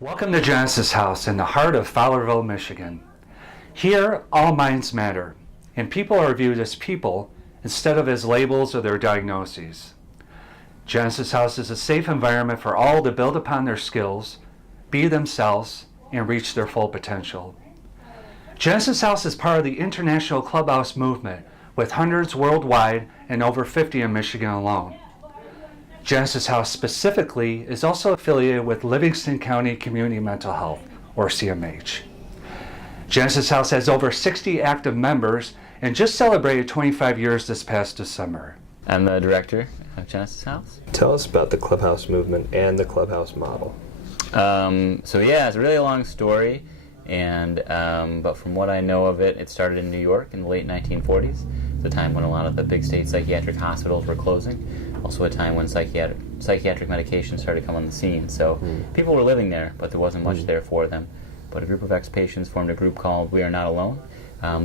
Welcome to Genesis House in the heart of Fowlerville, Michigan. Here, all minds matter, and people are viewed as people instead of as labels or their diagnoses. Genesis House is a safe environment for all to build upon their skills, be themselves, and reach their full potential. Genesis House is part of the international clubhouse movement, with hundreds worldwide and over 50 in Michigan alone. Genesis House specifically is also affiliated with Livingston County Community Mental Health, or CMH. Genesis House has over 60 active members and just celebrated 25 years this past December. I'm the director of Genesis House. Tell us about the clubhouse movement and the clubhouse model. It's a really long story, but from what I know of it, it started in New York in the late 1940s, the time when a lot of the big state psychiatric hospitals were closing. Also a time when psychiatric medication started to come on the scene. So people were living there, but there wasn't much there for them. But a group of ex-patients formed a group called We Are Not Alone.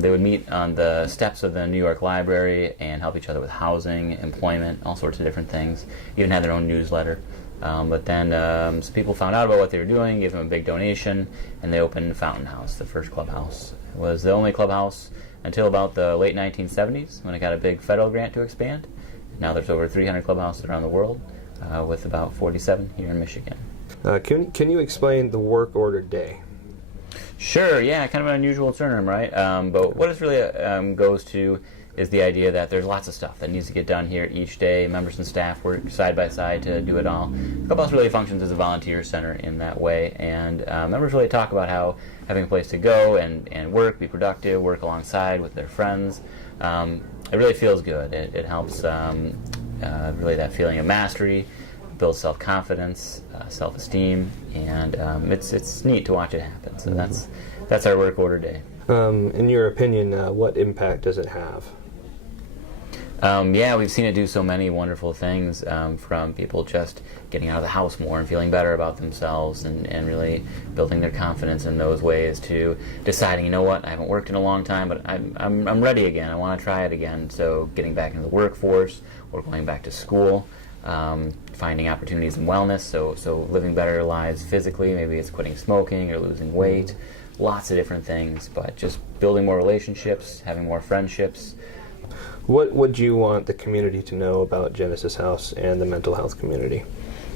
They would meet on the steps of the New York Library and help each other with housing, employment, all sorts of different things. Even had their own newsletter. But then some people found out about what they were doing, gave them a big donation, and they opened Fountain House, the first clubhouse. It was the only clubhouse until about the late 1970s, when it got a big federal grant to expand. Now there's over 300 clubhouses around the world, with about 47 here in Michigan. Can you explain the work order day? Sure, yeah, kind of an unusual term, right? But what it really goes to is the idea that there's lots of stuff that needs to get done here each day. Members and staff work side by side to do it all. The clubhouse really functions as a volunteer center in that way, and members really talk about how having a place to go and work, be productive, work alongside with their friends, it really feels good. It helps really that feeling of mastery, builds self-confidence, self-esteem, and it's neat to watch it happen. So that's our work order day. In your opinion, what impact does it have? We've seen it do so many wonderful things, from people just getting out of the house more and feeling better about themselves and really building their confidence in those ways, to deciding, you know what, I haven't worked in a long time, but I'm ready again. I want to try it again. So getting back into the workforce or going back to school, finding opportunities in wellness, so living better lives physically. Maybe it's quitting smoking or losing weight. Lots of different things, but just building more relationships, having more friendships. What would you want the community to know about Genesis House and the mental health community?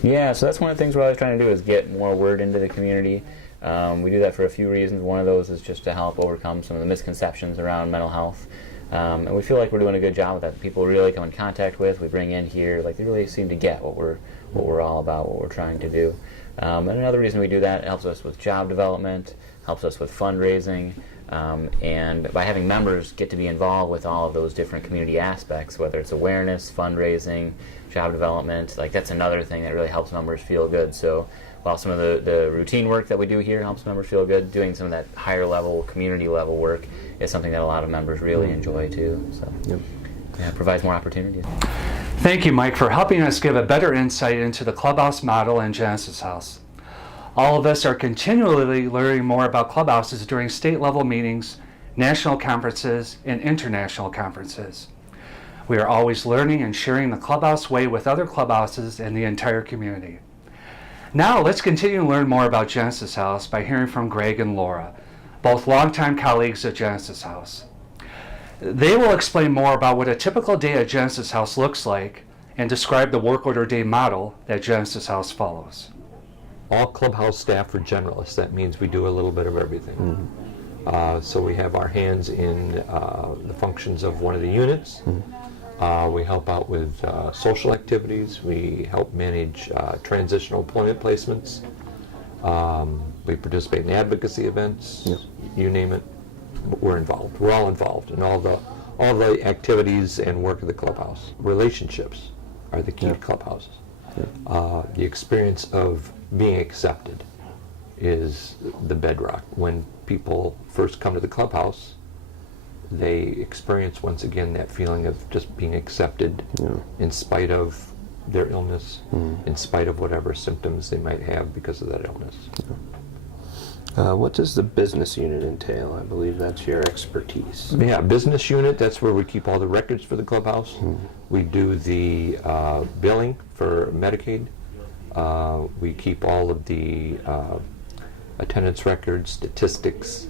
Yeah, so that's one of the things we're always trying to do, is get more word into the community. We do that for a few reasons. One of those is just to help overcome some of the misconceptions around mental health. And we feel like we're doing a good job with that. People really come in contact with, we bring in here, like they really seem to get what we're all about, what we're trying to do. And another reason we do that, it helps us with job development, helps us with fundraising, and by having members get to be involved with all of those different community aspects, whether it's awareness, fundraising, job development, like that's another thing that really helps members feel good. So while some of the routine work that we do here helps members feel good, doing some of that higher level, community level work is something that a lot of members really enjoy too. So it provides more opportunities. Thank you, Mike, for helping us give a better insight into the clubhouse model and Genesis House. All of us are continually learning more about clubhouses during state-level meetings, national conferences, and international conferences. We are always learning and sharing the clubhouse way with other clubhouses and the entire community. Now, let's continue to learn more about Genesis House by hearing from Greg and Laura, both longtime colleagues at Genesis House. They will explain more about what a typical day at Genesis House looks like and describe the work order day model that Genesis House follows. All clubhouse staff are generalists. That means we do a little bit of everything. So we have our hands in the functions of one of the units. We help out with social activities. We help manage transitional employment placements. We participate in advocacy events. You name it, we're involved. We're all involved in all the activities and work of the clubhouse. Relationships are the key to clubhouses. The experience of being accepted is the bedrock. When people first come to the clubhouse, they experience once again that feeling of just being accepted in spite of their illness, in spite of whatever symptoms they might have because of that illness. What does the business unit entail? I believe that's your expertise. Yeah, business unit, that's where we keep all the records for the clubhouse. We do the billing for Medicaid. We keep all of the attendance records, statistics.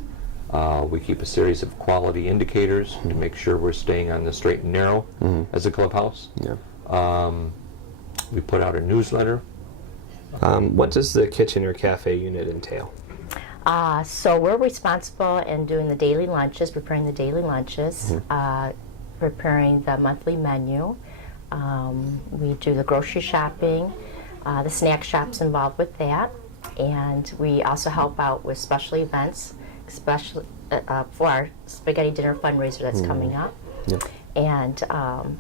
We keep a series of quality indicators to make sure we're staying on the straight and narrow as a clubhouse. Yeah. We put out a newsletter. What does the kitchen or cafe unit entail? So we're responsible in doing the daily lunches, preparing the daily lunches, preparing the monthly menu. We do the grocery shopping, the snack shop's involved with that, and we also help out with special events, especially for our spaghetti dinner fundraiser that's coming up. Yep. And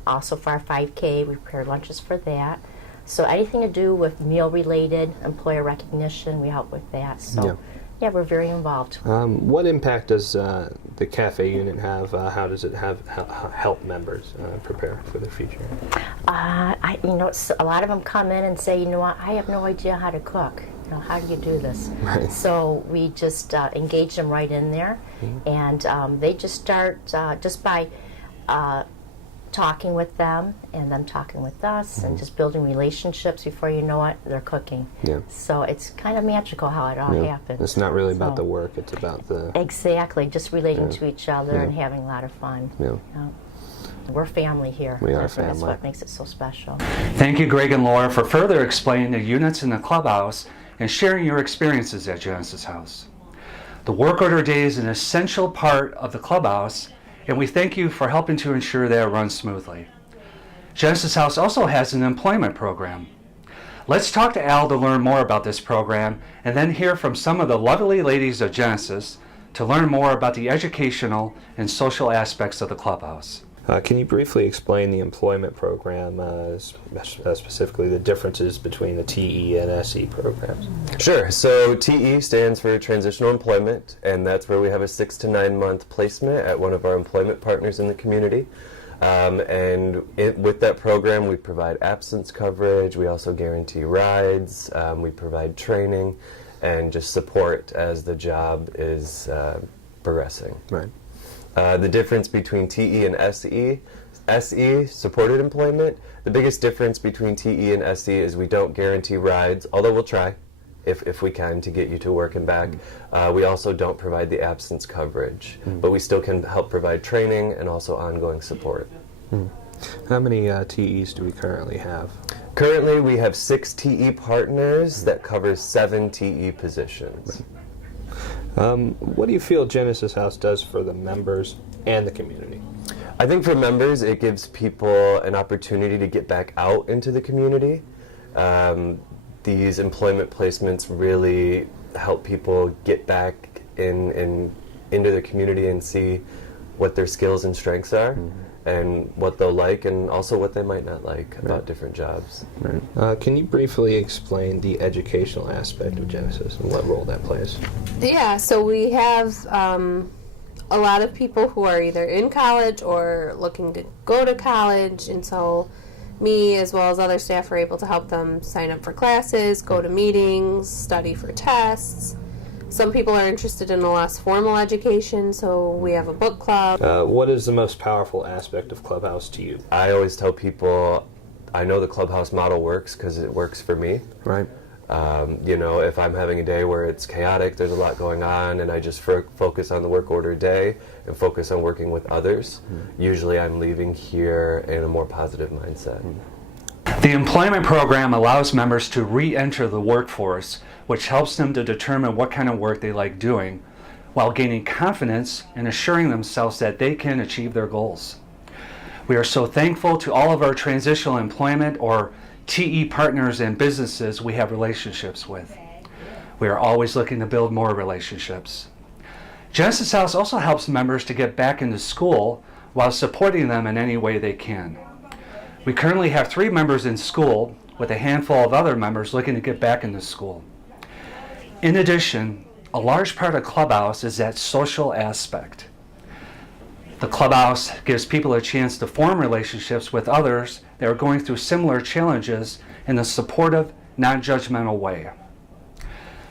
also for our 5K, we prepare lunches for that. So anything to do with meal-related, employer recognition, we help with that. So yeah, we're very involved. What impact does the cafe unit have? How does it help members prepare for the future? A lot of them come in and say, you know what, I have no idea how to cook. You know, how do you do this? Right. So we just engage them right in there, and they just start just by talking with them and them talking with us and just building relationships. Before you know it, they're cooking. Yeah. So it's kind of magical how it all happens. It's not really about the work, it's about the... Exactly, just relating to each other and having a lot of fun. Yeah. We're family here. We are That's family. what makes it so special. Thank you, Greg and Laura, for further explaining the units in the clubhouse and sharing your experiences at Genesis House. The work order day is an essential part of the clubhouse, and we thank you for helping to ensure that it runs smoothly. Genesis House also has an employment program. Let's talk to Al to learn more about this program, and then hear from some of the lovely ladies of Genesis to learn more about the educational and social aspects of the clubhouse. Can you briefly explain the employment program, specifically the differences between the TE and SE programs? Sure. So TE stands for Transitional Employment, and that's where we have a 6 to 9 month placement at one of our employment partners in the community. With that program, we provide absence coverage. We also guarantee rides. We provide training and just support as the job is progressing. Right. The difference between TE and SE, supported employment, the biggest difference between TE and SE is we don't guarantee rides, although we'll try if we can to get you to work and back. We also don't provide the absence coverage, but we still can help provide training and also ongoing support. How many TEs do we currently have? Currently we have 6 TE partners that cover 7 TE positions. What do you feel Genesis House does for the members and the community? I think for members, it gives people an opportunity to get back out into the community. These employment placements really help people get back into the community and see what their skills and strengths are, and what they'll like, and also what they might not like about different jobs. Right. Can you briefly explain the educational aspect of Genesis and what role that plays? Yeah, so we have a lot of people who are either in college or looking to go to college, and so me as well as other staff are able to help them sign up for classes, go to meetings, study for tests. Some people are interested in a less formal education, so we have a book club. What is the most powerful aspect of Clubhouse to you? I always tell people I know the Clubhouse model works because it works for me. Right. If I'm having a day where it's chaotic, there's a lot going on, and I just focus on the work order day and focus on working with others, usually I'm leaving here in a more positive mindset. The employment program allows members to re-enter the workforce, which helps them to determine what kind of work they like doing, while gaining confidence and assuring themselves that they can achieve their goals. We are so thankful to all of our transitional employment or TE partners and businesses we have relationships with. We are always looking to build more relationships. Genesis House also helps members to get back into school while supporting them in any way they can. We currently have 3 members in school, with a handful of other members looking to get back into school. In addition, a large part of Clubhouse is that social aspect. The Clubhouse gives people a chance to form relationships with others that are going through similar challenges in a supportive, non-judgmental way.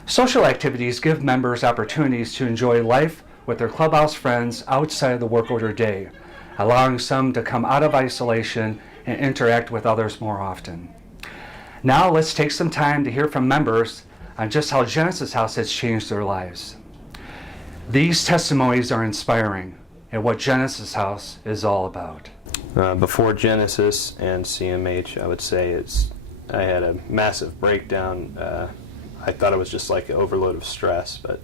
Social activities give members opportunities to enjoy life with their Clubhouse friends outside of the work order day, allowing some to come out of isolation and interact with others more often. Now let's take some time to hear from members on just how Genesis House has changed their lives. These testimonies are inspiring and what Genesis House is all about. Before Genesis and CMH, I would say I had a massive breakdown. I thought it was just like an overload of stress, but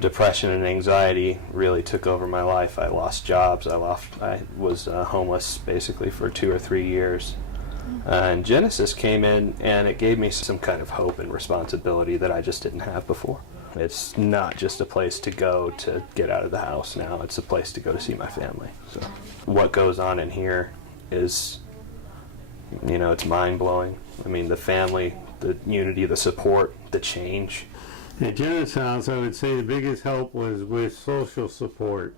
depression and anxiety really took over my life. I lost jobs. I was homeless basically for 2 or 3 years. And Genesis came in and it gave me some kind of hope and responsibility that I just didn't have before. It's not just a place to go to get out of the house now. It's a place to go to see my family. So what goes on in here is, it's mind-blowing. I mean, the family, the unity, the support, the change. At Genesis House, I would say the biggest help was with social support.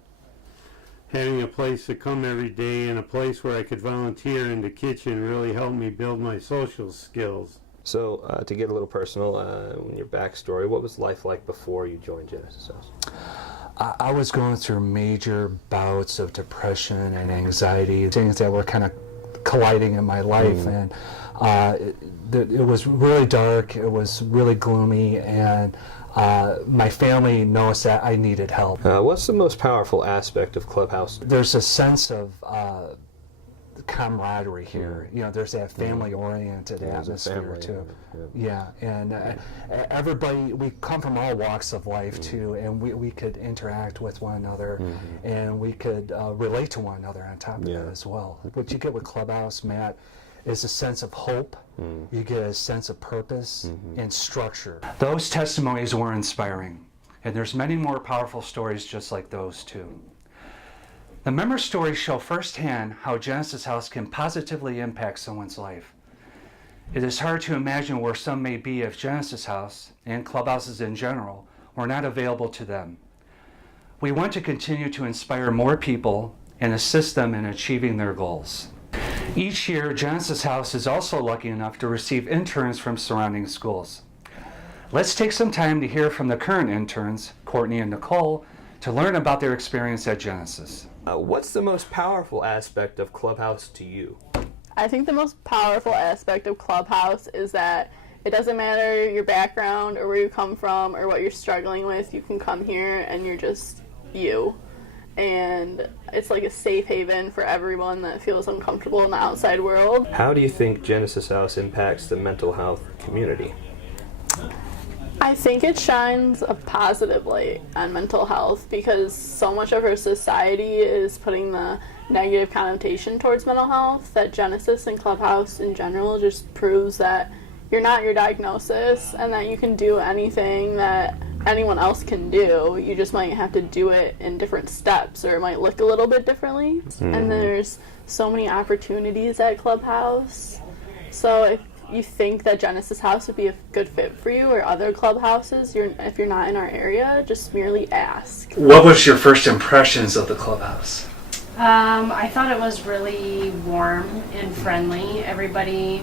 Having a place to come every day and a place where I could volunteer in the kitchen really helped me build my social skills. So, to get a little personal, your backstory, what was life like before you joined Genesis House? I was going through major bouts of depression and anxiety, things that were kind of colliding in my life, and it was really dark, it was really gloomy, and my family noticed that I needed help. What's the most powerful aspect of Clubhouse? There's a sense of camaraderie here. There's that family-oriented atmosphere too. Yeah, and everybody, we come from all walks of life too, and we could interact with one another, and we could relate to one another on top of that as well. What you get with Clubhouse, Matt, is a sense of hope. You get a sense of purpose and structure. Those testimonies were inspiring, and there's many more powerful stories just like those too. The member stories show firsthand how Genesis House can positively impact someone's life. It is hard to imagine where some may be if Genesis House, and clubhouses in general, were not available to them. We want to continue to inspire more people and assist them in achieving their goals. Each year, Genesis House is also lucky enough to receive interns from surrounding schools. Let's take some time to hear from the current interns, Courtney and Nicole, to learn about their experience at Genesis. What's the most powerful aspect of Clubhouse to you? I think the most powerful aspect of Clubhouse is that it doesn't matter your background or where you come from or what you're struggling with. You can come here and you're just you. And it's like a safe haven for everyone that feels uncomfortable in the outside world. How do you think Genesis House impacts the mental health community? I think it shines a positive light on mental health because so much of our society is putting the negative connotation towards mental health that Genesis and Clubhouse in general just proves that you're not your diagnosis and that you can do anything that anyone else can do. You just might have to do it in different steps or it might look a little bit differently. And there's so many opportunities at Clubhouse. So if you think that Genesis House would be a good fit for you or other clubhouses, if you're not in our area, just merely ask. What was your first impressions of the clubhouse? I thought it was really warm and friendly. Everybody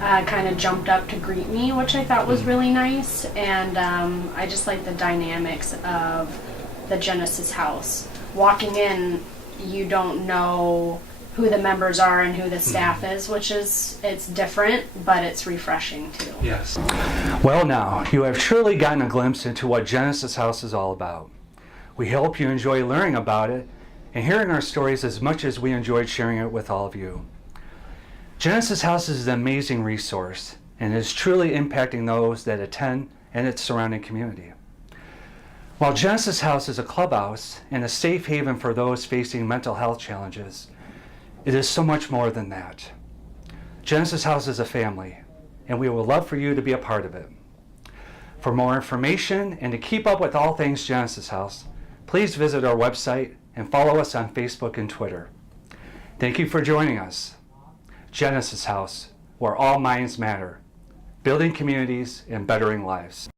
kind of jumped up to greet me, which I thought was really nice, and I just like the dynamics of the Genesis House. Walking in, you don't know who the members are and who the staff is, it's different, but it's refreshing too. Yes. Well now, you have truly gotten a glimpse into what Genesis House is all about. We hope you enjoy learning about it and hearing our stories as much as we enjoyed sharing it with all of you. Genesis House is an amazing resource and is truly impacting those that attend and its surrounding community. While Genesis House is a clubhouse and a safe haven for those facing mental health challenges, it is so much more than that. Genesis House is a family, and we would love for you to be a part of it. For more information and to keep up with all things Genesis House, please visit our website and follow us on Facebook and Twitter. Thank you for joining us. Genesis House, where all minds matter, building communities and bettering lives.